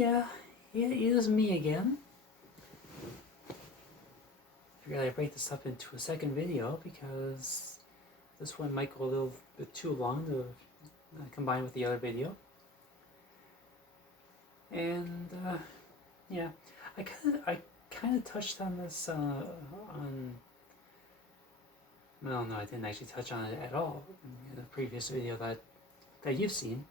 yeah, it is me again. I figured I'd break this up into a second video because this one might go a little bit too long to combine with the other video. And yeah, I kind of touched on this well, no, I didn't actually touch on it at all in the previous video that you've seen.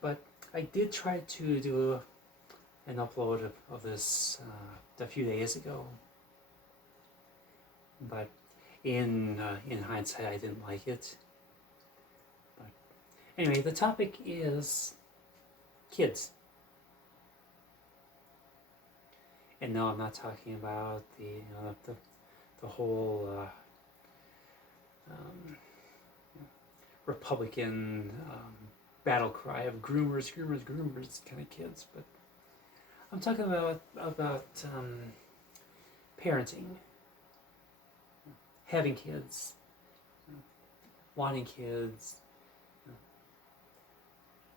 But I did try to do an upload of this a few days ago, but in hindsight, I didn't like it. But anyway, the topic is kids, and no, I'm not talking about the whole Republican battle cry of groomers, groomers, groomers kind of kids, but I'm talking about parenting, having kids, wanting kids,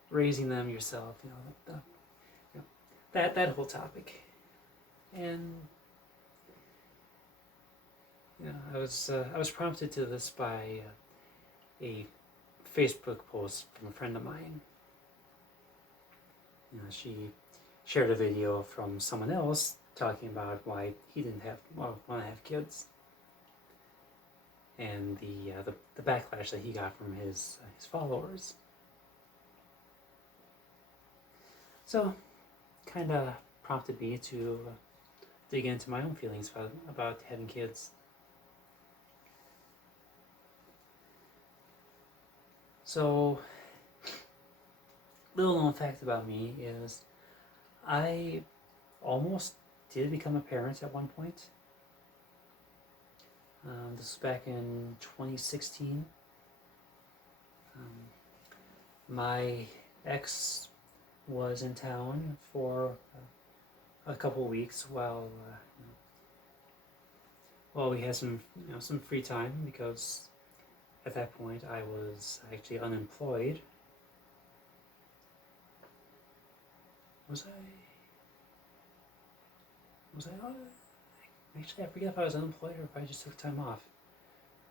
raising them yourself, that whole topic. And I was prompted to this by a Facebook post from a friend of mine. She shared a video from someone else talking about why he didn't want to have kids, and the backlash that he got from his followers. So, kind of prompted me to dig into my own feelings about having kids. So, little known fact about me is I almost did become a parent at one point. This was back in 2016. My ex was in town for a couple of weeks while we had some free time, because at that point I was actually unemployed. Was I? Actually, I forget if I was unemployed or if I just took time off.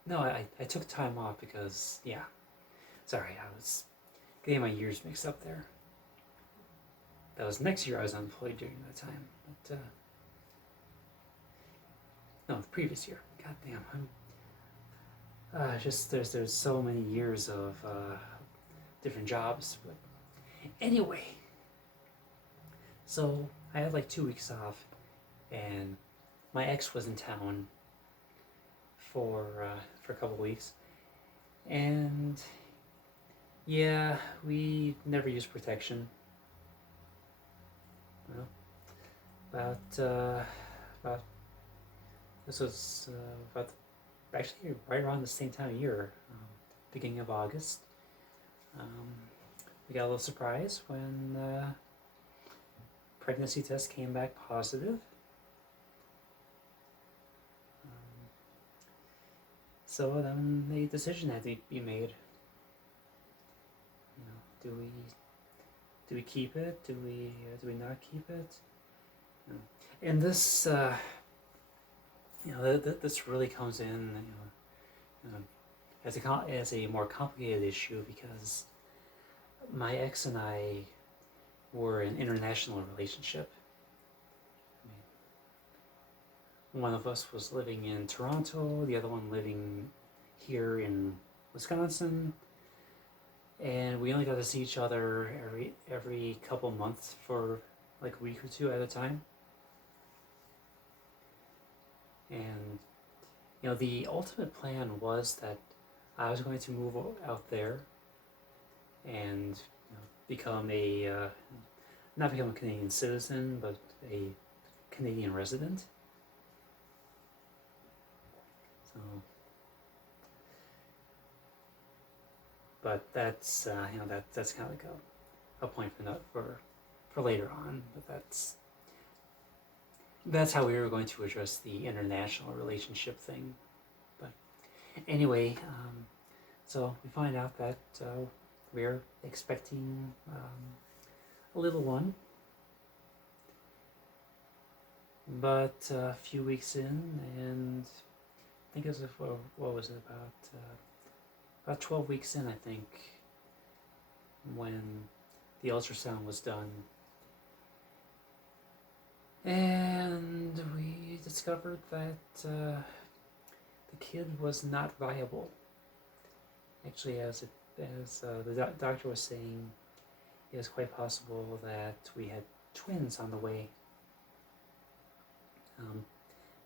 No, I took time off because, yeah. Sorry, I was getting my years mixed up there. That was next year I was unemployed during that time. But, no, the previous year. God damn. Just there's so many years of different jobs. But anyway. So I had like 2 weeks off, and my ex was in town for a couple weeks, and yeah, we never used protection. Well, about this was about actually right around the same time of year, beginning of August. We got a little surprise when pregnancy test came back positive. So then the decision had to be made. Do we keep it? Do we not keep it? And this this really comes in as a more complicated issue, because my ex and I were in an international relationship. One of us was living in Toronto, the other one living here in Wisconsin, and we only got to see each other every couple months for like a week or two at a time. And the ultimate plan was that I was going to move out there and become not become a Canadian citizen, but a Canadian resident. So, but that's that's kind of like a point for later on. But that's how we were going to address the international relationship thing. But anyway, so we find out that we're expecting a a little one. But a few weeks in, and I think it was, what was it, about 12 weeks in, I think, when the ultrasound was done. And we discovered that the kid was not viable. Actually, as the doctor was saying, it was quite possible that we had twins on the way,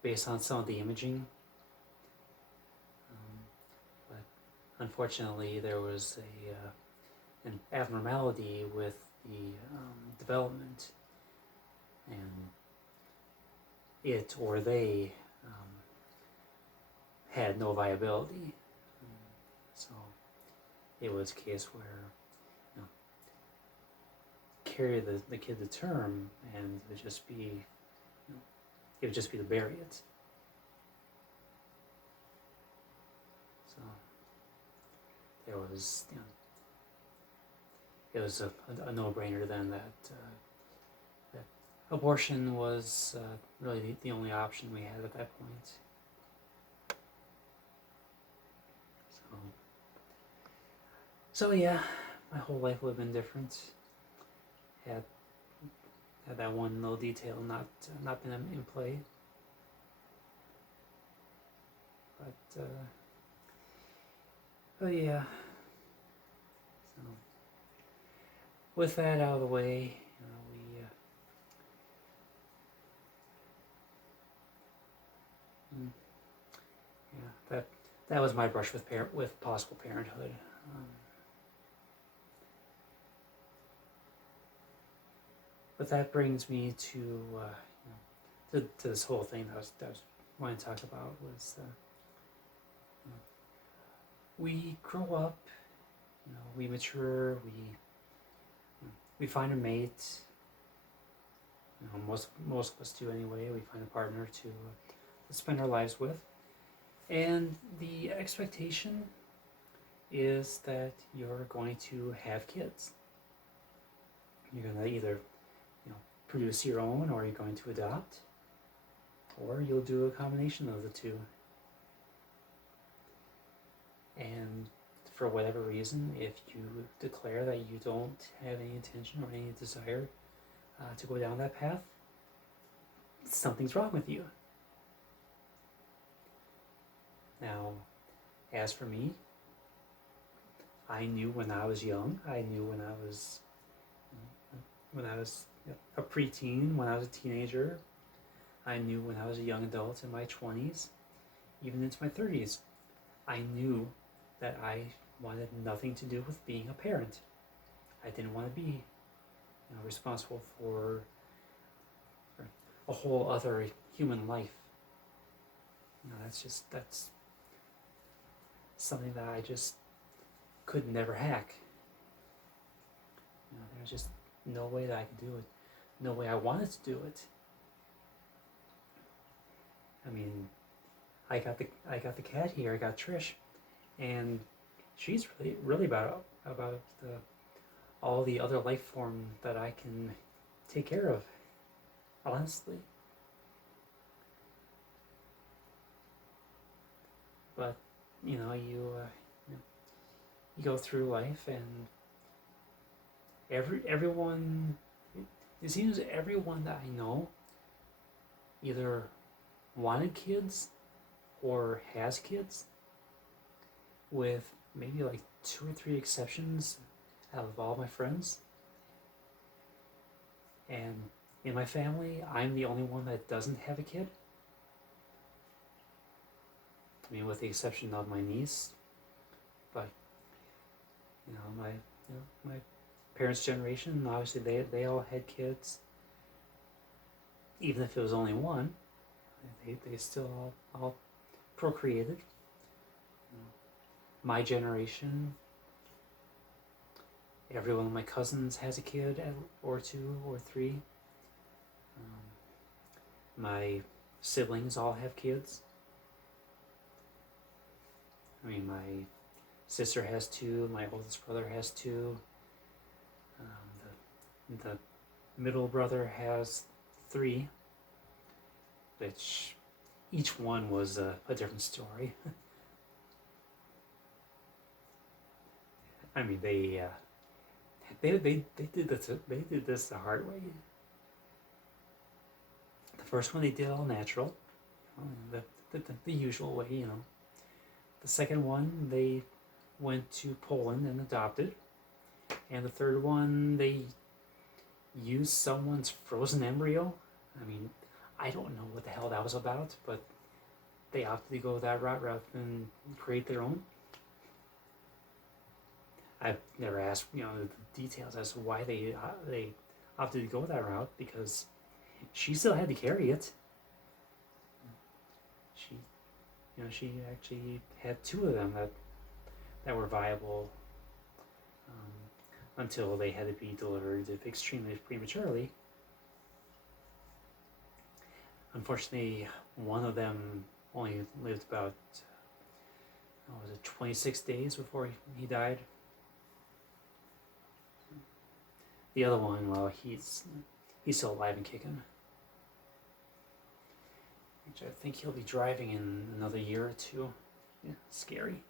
based on some of the imaging. But unfortunately, there was an abnormality with the development, and it or they had no viability. So it was a case where, carry the kid to term, and it would just be, to bury it. So there was, it was a no-brainer then that that abortion was really the only option we had at that point. So yeah, my whole life would have been different had that one little detail not been in play. But yeah. So with that out of the way, that was my brush with possible parenthood. But that brings me to this whole thing that I was wanting to talk about was we grow up, we mature, we find a mate. Most of us do anyway. We find a partner to spend our lives with, and the expectation is that you're going to have kids. You're going to either produce your own, or you're going to adopt, or you'll do a combination of the two. And for whatever reason, if you declare that you don't have any intention or any desire to go down that path, something's wrong with you. Now, as for me, I knew when I was young, I knew when I was a preteen, when I was a teenager, I knew when I was a young adult in my 20s, even into my 30s, I knew that I wanted nothing to do with being a parent. I didn't want to be responsible for a whole other human life. That's something that I just could never hack. There's just no way that I could do it. No way I wanted to do it. I mean, I got the cat here. I got Trish, and she's really about all the other life form that I can take care of. Honestly. But you go through life, and everyone, it seems everyone that I know either wanted kids or has kids, with maybe like 2 or 3 exceptions out of all my friends. And in my family, I'm the only one that doesn't have a kid. I mean, with the exception of my niece. But my parents' generation, obviously they all had kids. Even if it was only one, they still all procreated. My generation, every one of my cousins has a kid, or 2 or 3. My siblings all have kids. I mean, my sister has 2, my oldest brother has 2. The middle brother has 3, which each one was a different story. I mean, they did this the hard way. The first one they did all natural, the usual way, you know. The second one they went to Poland and adopted, and the third one they used someone's frozen embryo. I mean, I don't know what the hell that was about, but they opted to go that route rather than create their own. I've never asked, you know, the details as to why they opted to go that route, because she still had to carry it. She, you know, she actually had 2 of them that were viable until they had to be delivered extremely prematurely. Unfortunately, one of them only lived about, was it 26 days before he died. The other one, well, he's still alive and kicking. Which I think he'll be driving in another year or 2. Yeah, scary.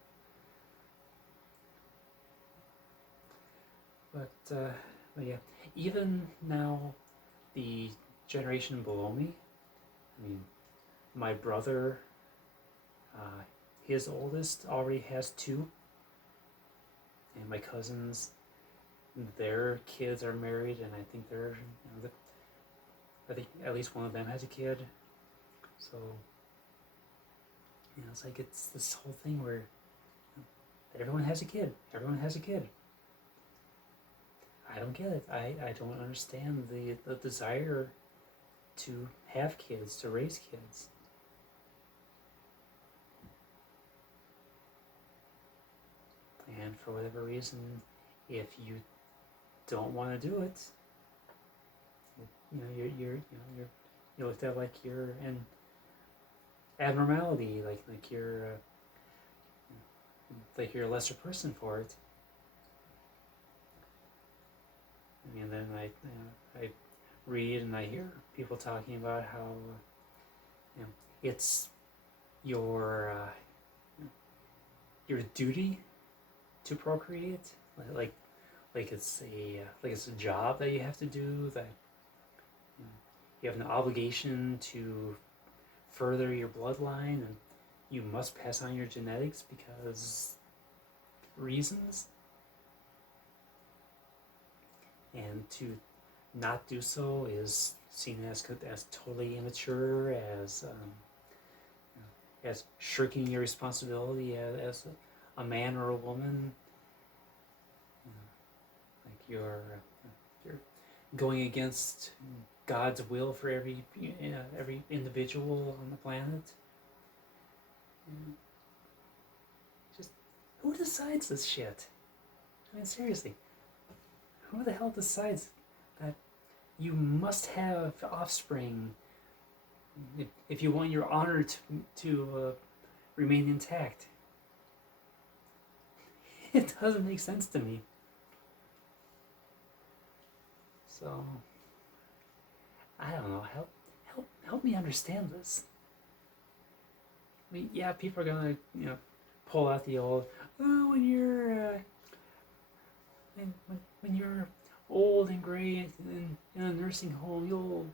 But yeah, even now, the generation below me, I mean, my brother, his oldest already has 2, and my cousins, their kids are married, and I think they're, you know, I think at least one of them has a kid. So, you know, it's like it's this whole thing where, you know, everyone has a kid. Everyone has a kid. I don't get it. I don't understand the desire to have kids, to raise kids. And for whatever reason, if you don't want to do it, you know, you're looked at like you're an abnormality, like you're like you're a lesser person for it. And then I read and I hear people talking about how, you know, it's your duty to procreate, like it's a job that you have to do, that, you know, you have an obligation to further your bloodline, and you must pass on your genetics because reasons. And to not do so is seen as totally immature, as shirking your responsibility as a man or a woman. Like you're going against God's will for every individual on the planet. And just, who decides this shit? I mean, seriously. Who the hell decides that you must have offspring if you want your honor to remain intact? It doesn't make sense to me. So, I don't know. Help me understand this. I mean, yeah, people are gonna, you know, pull out the old, oh, when you're old and gray and in a nursing home, you'll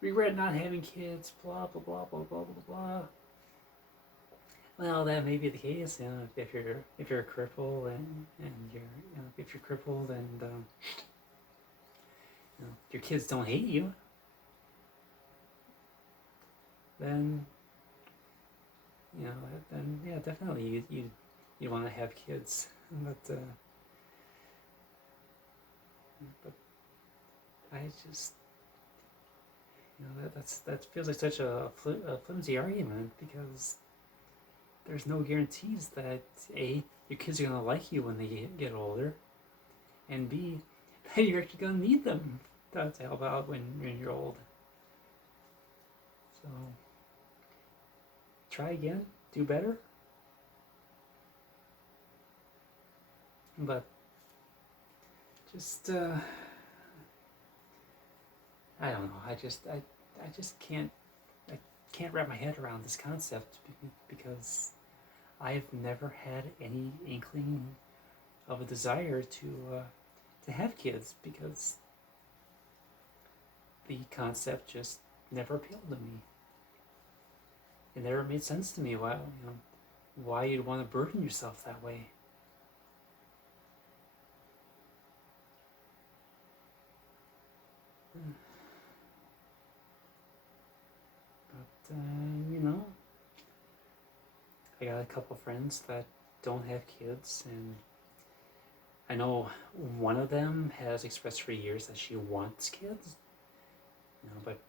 regret not having kids, blah blah blah blah blah blah blah. Well, that may be the case, you know, if you're a cripple and you're, you know, if you're crippled and you know, your kids don't hate you, then, you know, then yeah, definitely you want to have kids, but I just, you know, that feels like such a flimsy argument, because there's no guarantees that A, your kids are gonna like you when they get older, and B, that you're actually gonna need them to help out when you're old. So try again, do better. But just I don't know. I just I can't wrap my head around this concept because I've never had any inkling of a desire to have kids because the concept just never appealed to me. It never made sense to me why you'd want to burden yourself that way. But I got a couple friends that don't have kids, and I know one of them has expressed for years that she wants kids. But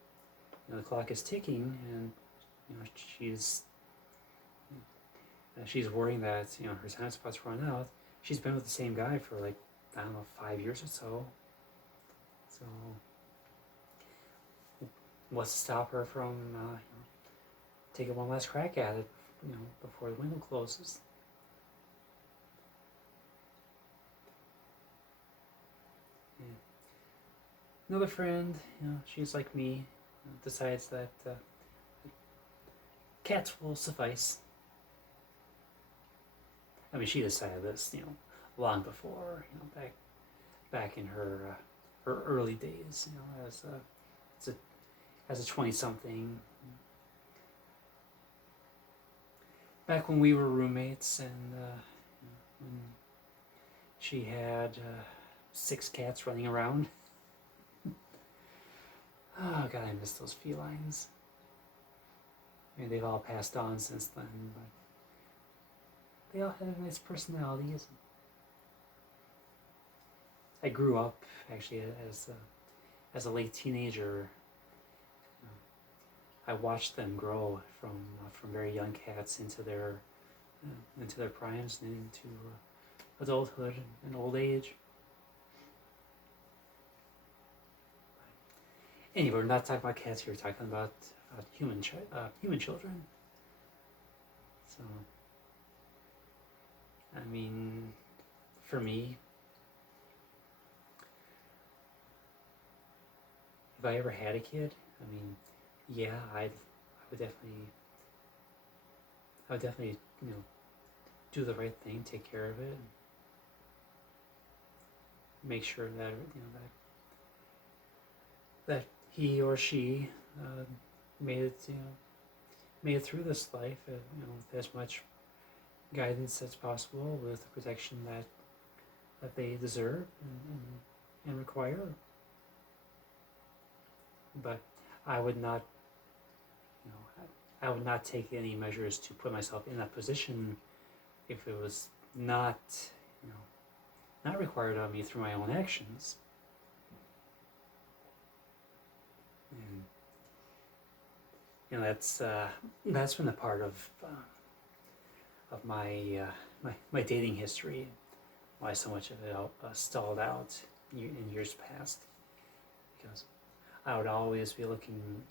the clock is ticking, and she's worrying that her time spot's run out. She's been with the same guy for like I don't know 5 years or so. So what's to stop her from taking one last crack at it, before the window closes? Yeah. Another friend, she's like me, decides that cats will suffice. I mean, she decided this, long before, back in her early days, as a 20-something. Back when we were roommates, and when she had 6 cats running around. Oh God, I miss those felines. I mean, they've all passed on since then, but they all have nice personalities. I grew up actually as a late teenager. I watched them grow from very young cats into their primes and into adulthood and old age. Anyway, we're not talking about cats here. We're talking about human children. So, I mean, for me, if I ever had a kid, I mean, yeah, I would definitely, do the right thing, take care of it, make sure that that he or she made it through this life, with as much guidance as possible, with the protection that they deserve and require. But I would not, I would not take any measures to put myself in that position if it was not required of me through my own actions. And that's been a part of my my dating history, why so much of it stalled out in years past, because I would always be looking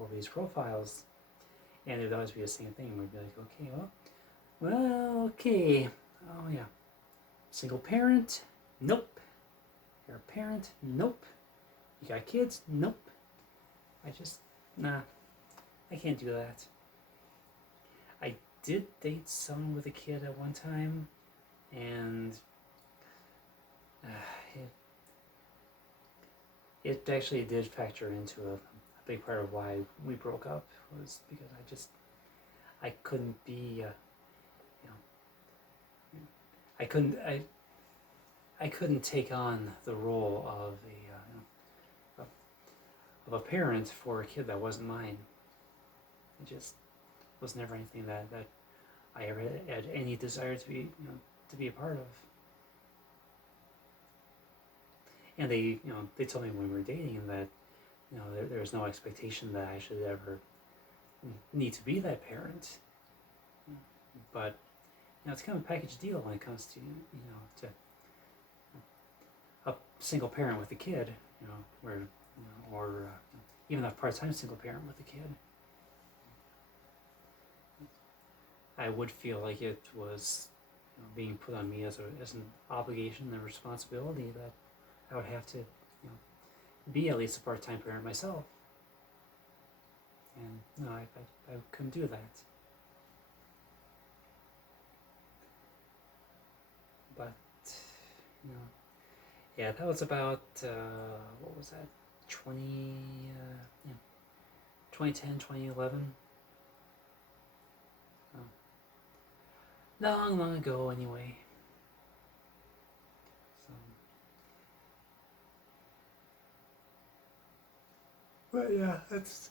over these profiles, and it would always be the same thing. We'd be like, okay, okay, oh yeah, single parent, nope. You're a parent, nope. You got kids, nope. I can't do that. I did date someone with a kid at one time, and it actually did factor into a big part of why we broke up, was because I couldn't be, I couldn't take on the role of a parent for a kid that wasn't mine. It just was never anything that I ever had any desire to be a part of. And they told me when we were dating that there was no expectation that I should ever need to be that parent. But it's kind of a package deal when it comes to to a single parent with a kid, where or even a part-time single parent with a kid. I would feel like it was being put on me as an obligation and responsibility that I would have to be at least a part-time parent myself. And no, I couldn't do that. But, you know, yeah, that was about, what was that, 2010, 2011? Long, long ago anyway. So, but yeah, it's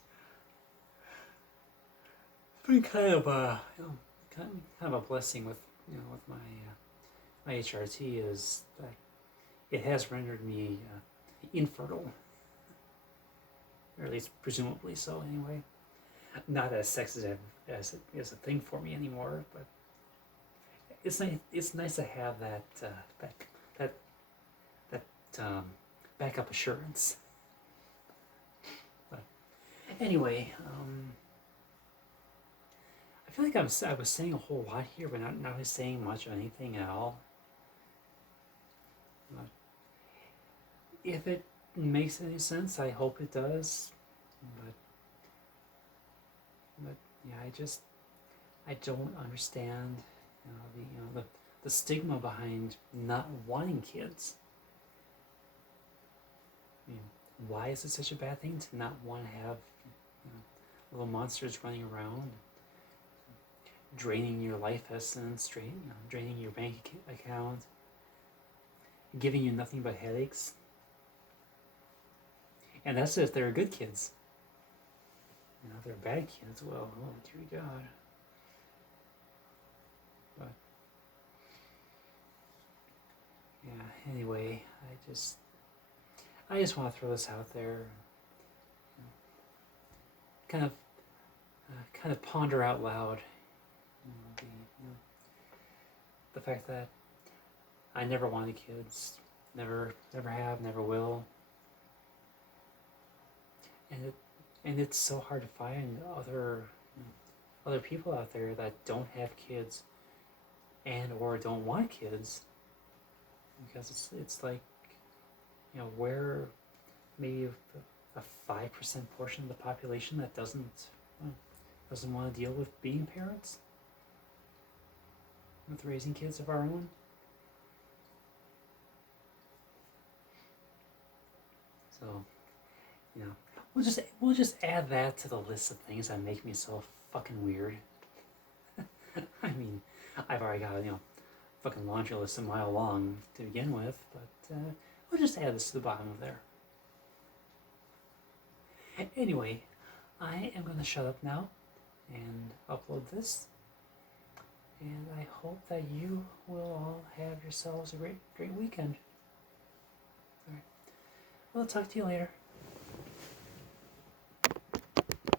been kind of a, kind of a blessing with, with my HRT is that it has rendered me infertile, or at least presumably so anyway. Not as sex as a thing for me anymore, but it's nice. It's nice to have that that that backup assurance. But anyway, I feel like I was saying a whole lot here, but not really saying much of anything at all. But if it makes any sense, I hope it does. But yeah, I don't understand, the stigma behind not wanting kids. I mean, why is it such a bad thing to not want to have, little monsters running around, draining your life essence, draining your bank account, giving you nothing but headaches? And that's if they're good kids. If they're bad kids, well, oh dear God. But yeah, anyway, I just want to throw this out there, kind of ponder out loud, the fact that I never wanted kids, never have, never will, and it's so hard to find other people out there that don't have kids and or don't want kids, because it's like, where maybe a 5% portion of the population that doesn't want to deal with being parents, with raising kids of our own. So, we'll just add that to the list of things that make me so fucking weird. I mean, I've already got fucking laundry list a mile long to begin with, but we'll just add this to the bottom of there. Anyway, I am going to shut up now and upload this, and I hope that you will all have yourselves a great weekend. All right. Well, I'll talk to you later.